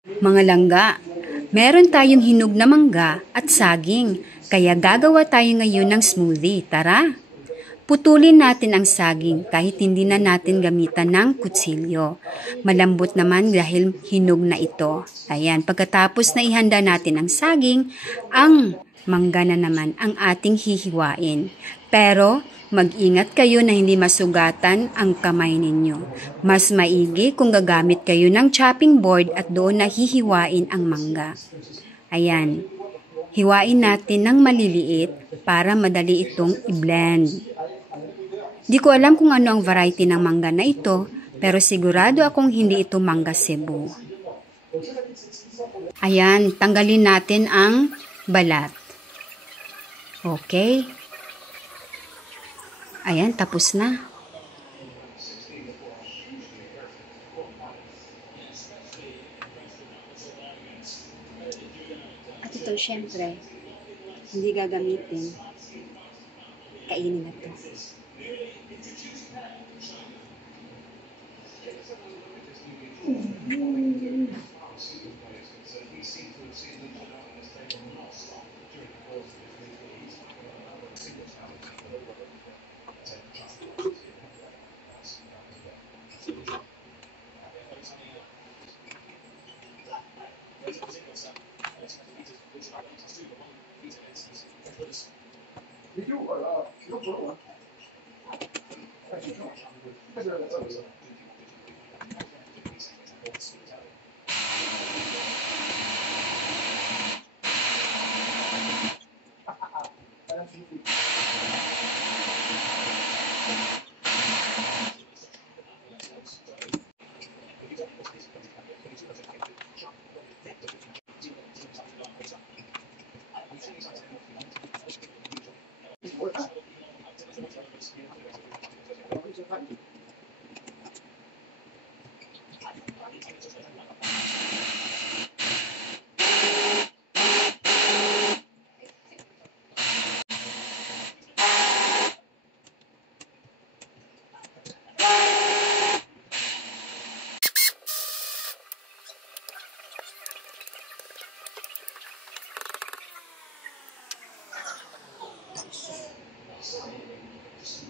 Mga langga, meron tayong hinog na mangga at saging, kaya gagawa tayo ngayon ng smoothie. Tara! Putulin natin ang saging kahit hindi na natin gamitan ng kutsilyo. Malambot naman dahil hinog na ito. Ayan, pagkatapos na ihanda natin ang saging, ang mangga na naman ang ating hihiwain. Pero mag-ingat kayo na hindi masugatan ang kamay ninyo. Mas maigi kung gagamit kayo ng chopping board at doon na hihiwain ang mangga. Ayan, hiwain natin ng maliliit para madali itong i-blend. Di ko alam kung ano ang variety ng mangga na ito, pero sigurado akong hindi ito mangga Cebu. Ayan, tanggalin natin ang balat. Okay. Ayan, tapos na. At ito, syempre, hindi gagamitin. Kainin na ito.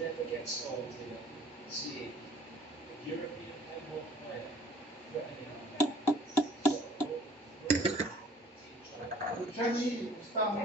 Never gets old, seeing the European handball player threatening Chinese sta